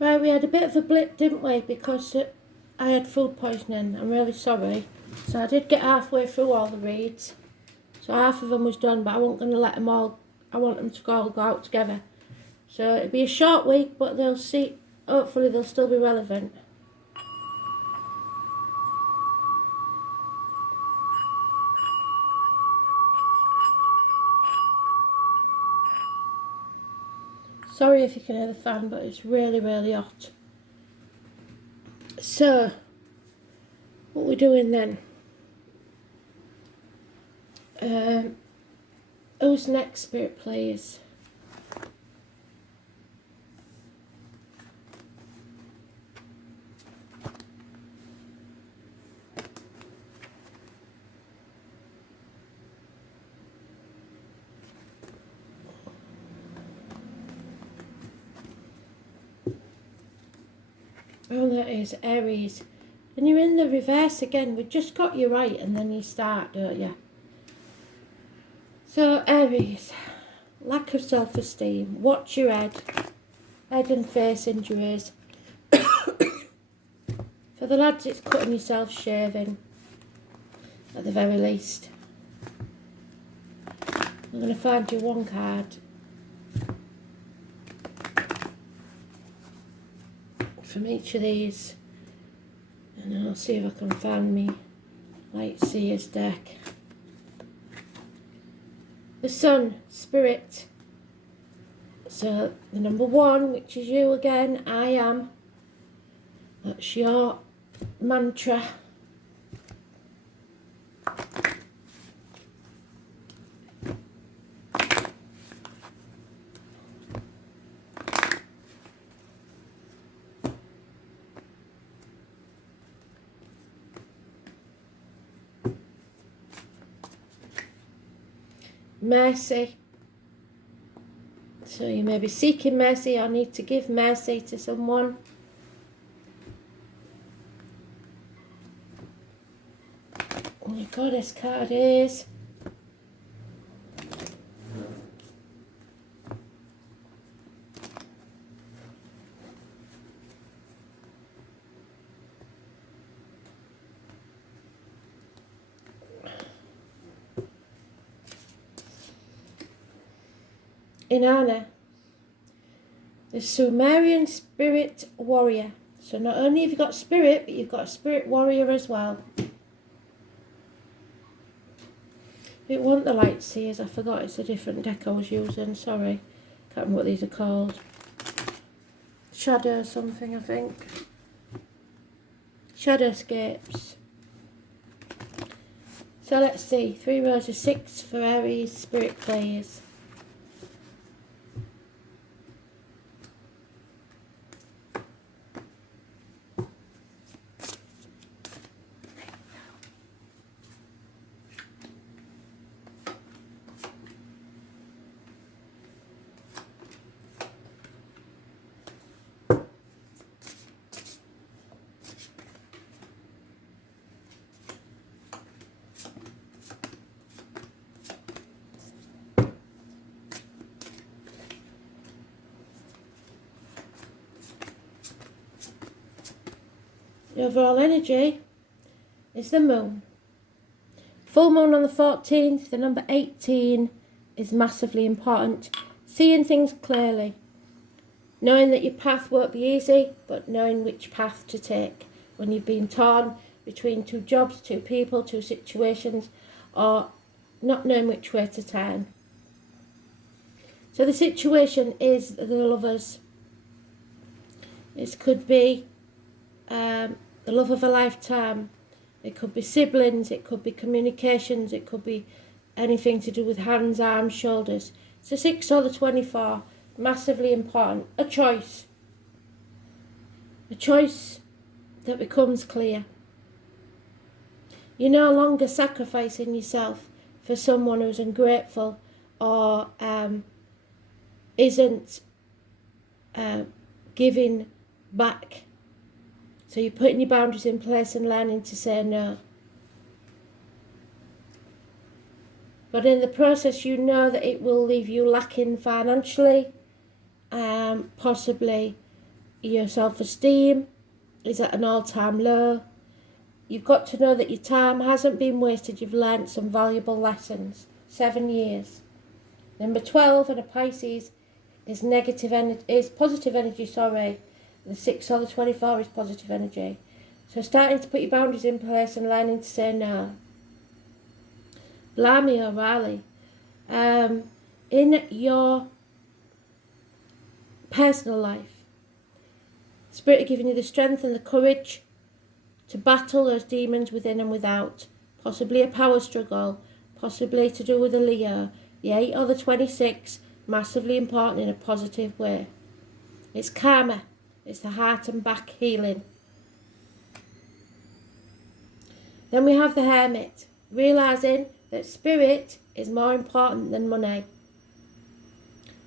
Right, we had a bit of a blip, didn't we? Because I had food poisoning. I'm really sorry. So I did get halfway through all the reads. So half of them was done, but I wasn't going to let them all. I want them to all go out together. So it'll be a short week, but they'll see. Hopefully they'll still be relevant. Sorry if you can hear the fan, but it's really, really hot. So, what we're doing then? Who's next, Spirit, please? Oh, that is Aries. And you're in the reverse again. We just got you right, and then you start, don't you? So, Aries, lack of self-esteem. Watch your head and face injuries. For the lads, it's cutting yourself shaving, at the very least. I'm going to find you one card. From each of these. And I'll see if I can find me Light Seer's deck. The Sun, Spirit. So the number 1, which is you again, I am. That's your mantra. Mercy. So you may be seeking mercy or need to give mercy to someone. Oh my God, this card is Inanna, the Sumerian spirit warrior. So not only have you got spirit, but you've got a spirit warrior as well. It wasn't the Light Seers, I forgot it's a different deck I was using, sorry. Can't remember what these are called. Shadow something, I think. Shadowscapes. So let's see, 3 rows of 6 for Aries spirit players. The overall energy is the moon. Full moon on the 14th, the number 18 is massively important. Seeing things clearly. Knowing that your path won't be easy, but knowing which path to take. When you've been torn between 2 jobs, 2 people, 2 situations, or not knowing which way to turn. So the situation is the lovers. This could be the love of a lifetime. It could be siblings, it could be communications, it could be anything to do with hands, arms, shoulders. It's the 6 or the 24, massively important. A choice. A choice that becomes clear. You're no longer sacrificing yourself for someone who's ungrateful or isn't giving back. So you're putting your boundaries in place and learning to say no. But in the process, you know that it will leave you lacking financially, possibly Your self-esteem is at an all-time low. You've got to know that your time hasn't been wasted. You've learnt some valuable lessons. 7 years. Number 12 in a Pisces is positive energy, sorry. The 6 or the 24 is positive energy. So starting to put your boundaries in place and learning to say no. Blimey O'Reilly. In your personal life, Spirit are giving you the strength and the courage to battle those demons within and without. Possibly a power struggle, possibly to do with a Leo. The 8 or the 26, massively important in a positive way. It's karma. It's the heart and back healing. Then we have the Hermit, realising that spirit is more important than money.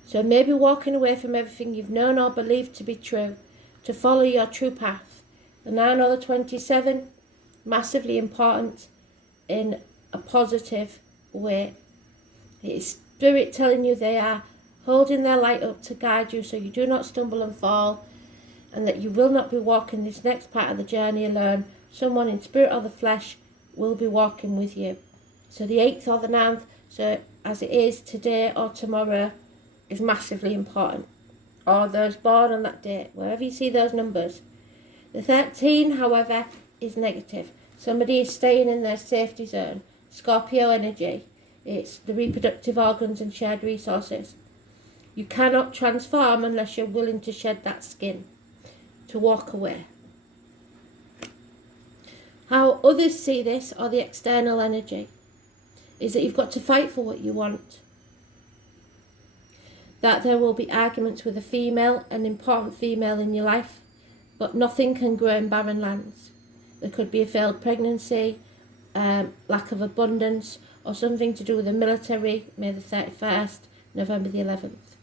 So maybe walking away from everything you've known or believed to be true, to follow your true path. The 9 or the 27, massively important in a positive way. It is spirit telling you they are holding their light up to guide you so you do not stumble and fall, and that you will not be walking this next part of the journey alone. Someone in spirit or the flesh will be walking with you. So the 8th or the 9th, so as it is today or tomorrow, is massively important. Or those born on that date, wherever you see those numbers. The 13, however, is negative. Somebody is staying in their safety zone. Scorpio energy. It's the reproductive organs and shared resources. You cannot transform unless you're willing to shed that skin, to walk away. How others see this, or the external energy, is that you've got to fight for what you want. That there will be arguments with a female, an important female in your life, but nothing can grow in barren lands. There could be a failed pregnancy, lack of abundance, or something to do with the military, May the 31st, November the 11th.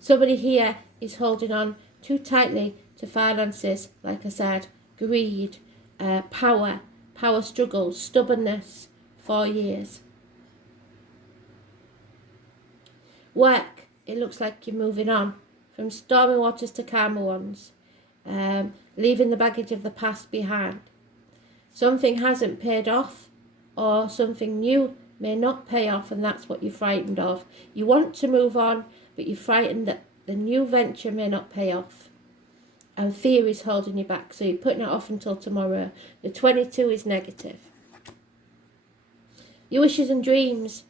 Somebody here is holding on too tightly to finances, like I said, greed, power struggles, stubbornness, 4 years. Work, it looks like you're moving on from stormy waters to calmer ones, leaving the baggage of the past behind. Something hasn't paid off, or something new may not pay off, and that's what you're frightened of. You want to move on, but you're frightened that the new venture may not pay off. And fear is holding you back, so you're putting it off until tomorrow. The 22 is negative. Your wishes and dreams,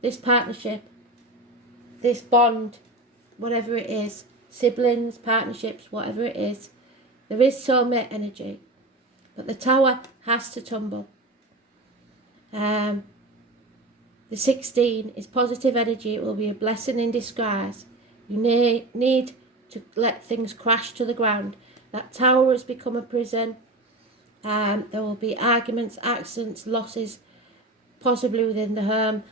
this partnership, this bond, whatever it is, siblings, partnerships, whatever it is, there is soulmate energy. But the tower has to tumble. The 16 is positive energy. It will be a blessing in disguise. You need to let things crash to the ground. That tower has become a prison. There will be arguments, accidents, losses, possibly within the home,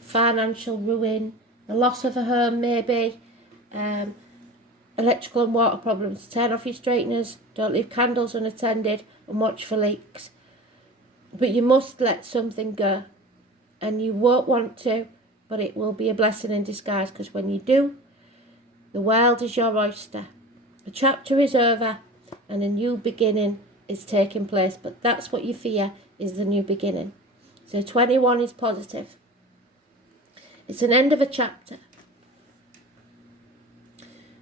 financial ruin, the loss of a home maybe, electrical and water problems. Turn off your straighteners, don't leave candles unattended, and watch for leaks. But you must let something go, and you won't want to, but it will be a blessing in disguise, because when you do, the world is your oyster. A chapter is over and a new beginning is taking place, but that's what you fear, is the new beginning. So 21 is positive. It's an end of a chapter.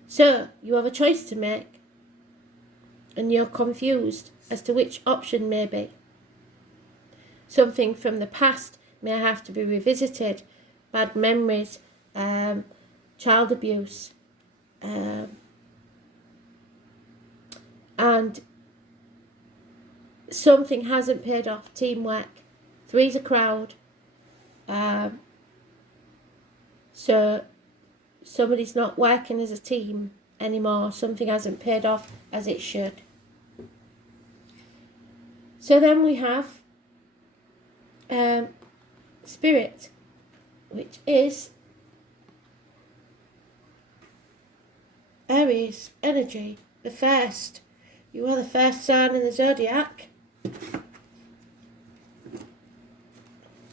So you have a choice to make, and you're confused as to which option may be. Something from the past may have to be revisited, bad memories, child abuse, and something hasn't paid off, teamwork. 3's a crowd. So somebody's not working as a team anymore. Something hasn't paid off as it should. So then we have Spirit, which is Aries energy, the first. You are the first sign in the zodiac.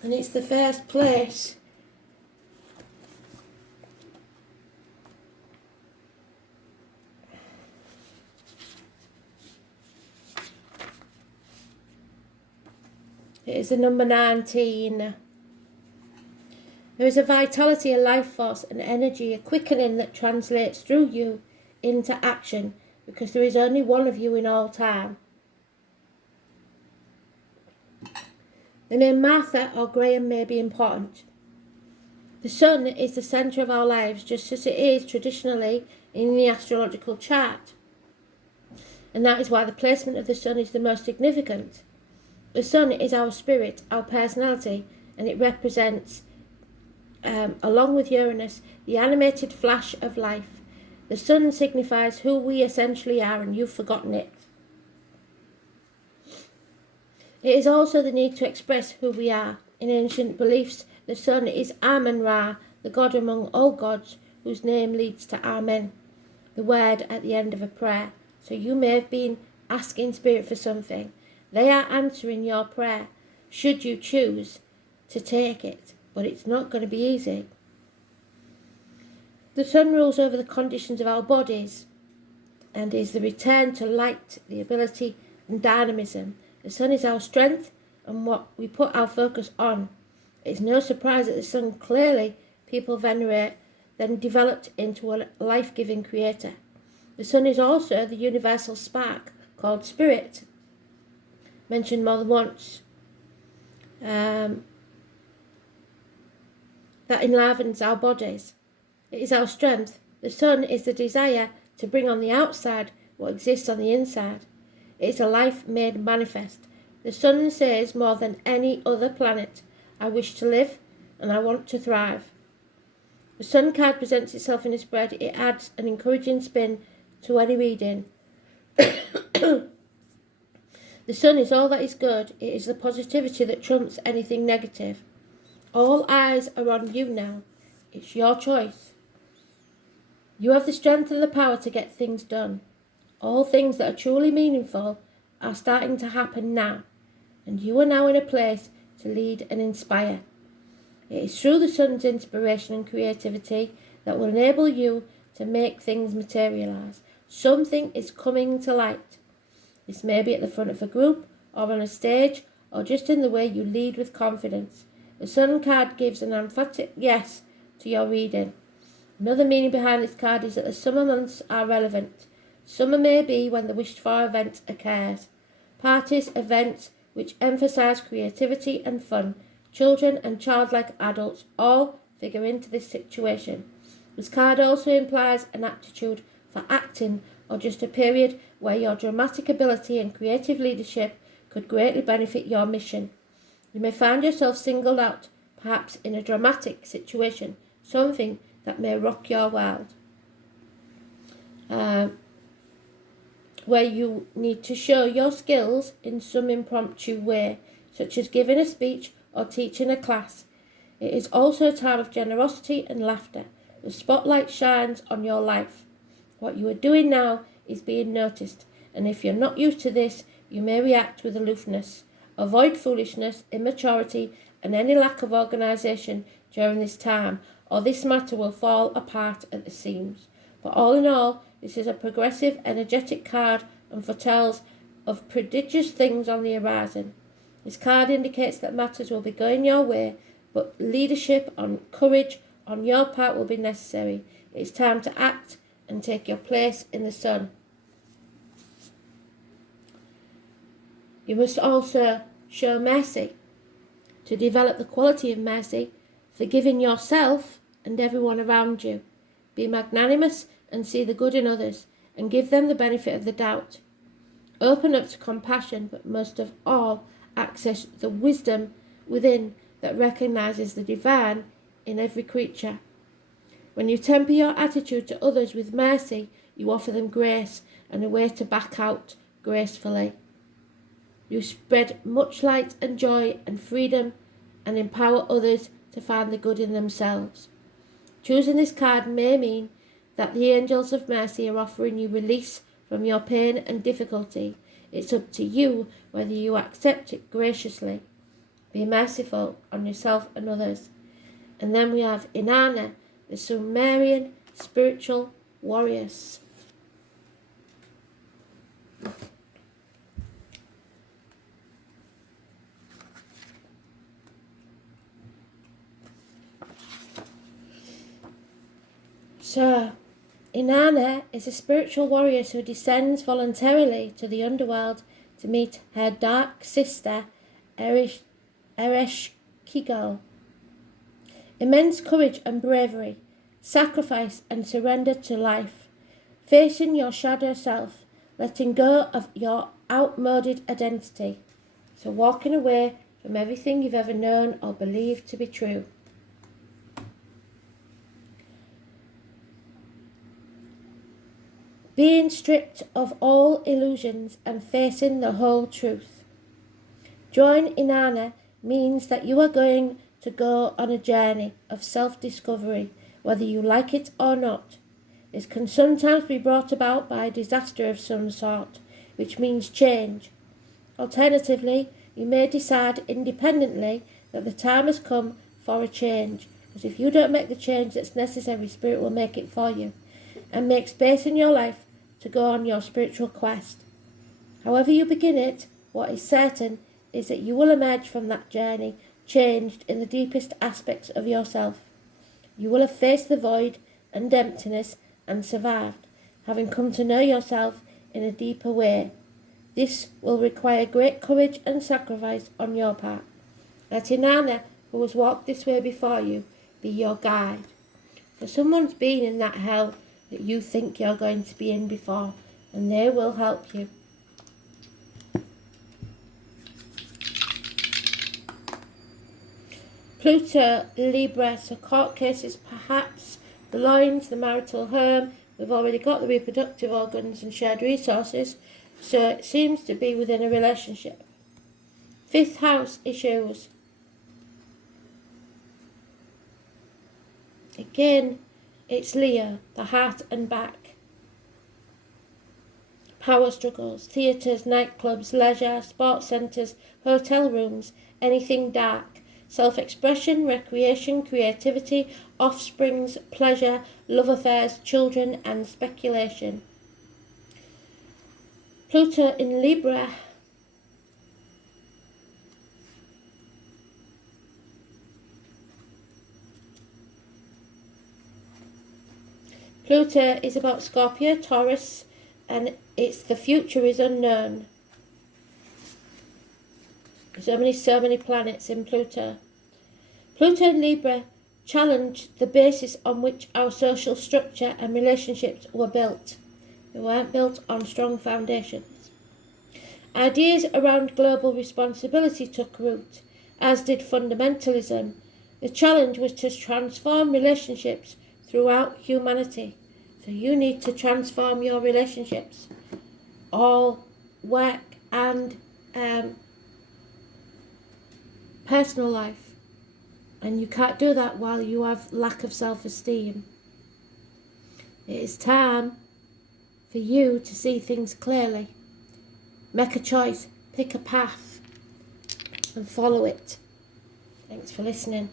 And it's the first place. It is the number 19. There is a vitality, a life force, an energy, a quickening that translates through you into action, because there is only one of you in all time. The name Martha or Graham may be important. The sun is the centre of our lives, just as it is traditionally in the astrological chart. And that is why the placement of the sun is the most significant. The sun is our spirit, our personality, and it represents, along with Uranus, the animated flash of life. The sun signifies who we essentially are, and you've forgotten it. It is also the need to express who we are. In ancient beliefs, the sun is Amun-Ra, the god among all gods, whose name leads to Amen, the word at the end of a prayer. So you may have been asking Spirit for something. They are answering your prayer, should you choose to take it, but it's not going to be easy. The sun rules over the conditions of our bodies and is the return to light, the ability and dynamism. The sun is our strength and what we put our focus on. It's no surprise that the sun clearly people venerate, then developed into a life-giving creator. The sun is also the universal spark called spirit, mentioned more than once, that enlivens our bodies. It is our strength. The sun is the desire to bring on the outside what exists on the inside. It is a life made manifest. The sun says more than any other planet, I wish to live and I want to thrive. The sun card presents itself in a spread. It adds an encouraging spin to any reading. The sun is all that is good. It is the positivity that trumps anything negative. All eyes are on you now. It's your choice. You have the strength and the power to get things done. All things that are truly meaningful are starting to happen now, and you are now in a place to lead and inspire. It is through the sun's inspiration and creativity that will enable you to make things materialise. Something is coming to light. This may be at the front of a group, or on a stage, or just in the way you lead with confidence. The sun card gives an emphatic yes to your reading. Another meaning behind this card is that the summer months are relevant. Summer may be when the wished-for event occurs. Parties, events which emphasise creativity and fun. Children and childlike adults all figure into this situation. This card also implies an aptitude for acting, or just a period where your dramatic ability and creative leadership could greatly benefit your mission. You may find yourself singled out, perhaps in a dramatic situation, something that may rock your world, where you need to show your skills in some impromptu way, such as giving a speech or teaching a class. It is also a time of generosity and laughter. The spotlight shines on your life. What you are doing now is being noticed, and if you're not used to this, you may react with aloofness. Avoid foolishness, immaturity, and any lack of organisation during this time, or this matter will fall apart at the seams. But all in all, this is a progressive, energetic card and foretells of prodigious things on the horizon. This card indicates that matters will be going your way, but leadership and courage on your part will be necessary. It's time to act and take your place in the sun. You must also show mercy. To develop the quality of mercy, forgiving yourself and everyone around you. Be magnanimous and see the good in others, and give them the benefit of the doubt. Open up to compassion, but most of all, access the wisdom within that recognises the divine in every creature. When you temper your attitude to others with mercy, you offer them grace and a way to back out gracefully. You spread much light and joy and freedom and empower others to find the good in themselves. Choosing this card may mean that the angels of mercy are offering you release from your pain and difficulty. It's up to you whether you accept it graciously. Be merciful on yourself and others. And then we have Inanna, the Sumerian spiritual warriors. So, Inanna is a spiritual warrior who descends voluntarily to the underworld to meet her dark sister, Ereshkigal. Immense courage and bravery, sacrifice and surrender to life, facing your shadow self, letting go of your outmoded identity, so walking away from everything you've ever known or believed to be true. Being stripped of all illusions and facing the whole truth. Join Inanna means that you are going to go on a journey of self-discovery, whether you like it or not. This can sometimes be brought about by a disaster of some sort, which means change. Alternatively, you may decide independently that the time has come for a change, because if you don't make the change that's necessary, Spirit will make it for you, and make space in your life to go on your spiritual quest. However you begin it, what is certain is that you will emerge from that journey changed in the deepest aspects of yourself. You will have faced the void and emptiness and survived, having come to know yourself in a deeper way. This will require great courage and sacrifice on your part. Let Inanna, who has walked this way before you, be your guide. For someone's been in that hell that you think you're going to be in before, and they will help you. Pluto, Libra, so court cases, perhaps the loins, the marital home. We've already got the reproductive organs and shared resources, so it seems to be within a relationship. Fifth house issues. Again, it's Leo, the heart and back. Power struggles, theatres, nightclubs, leisure, sports centres, hotel rooms, anything dark. Self-expression, recreation, creativity, offsprings, pleasure, love affairs, children and speculation. Pluto in Libra. Pluto is about Scorpio, Taurus, and it's the future is unknown. There's so many planets in Pluto. Pluto and Libra challenge the basis on which our social structure and relationships were built. They weren't built on strong foundations. Ideas around global responsibility took root, as did fundamentalism. The challenge was to transform relationships throughout humanity. So you need to transform your relationships, all work and personal life. And you can't do that while you have lack of self-esteem. It is time for you to see things clearly. Make a choice, pick a path and follow it. Thanks for listening.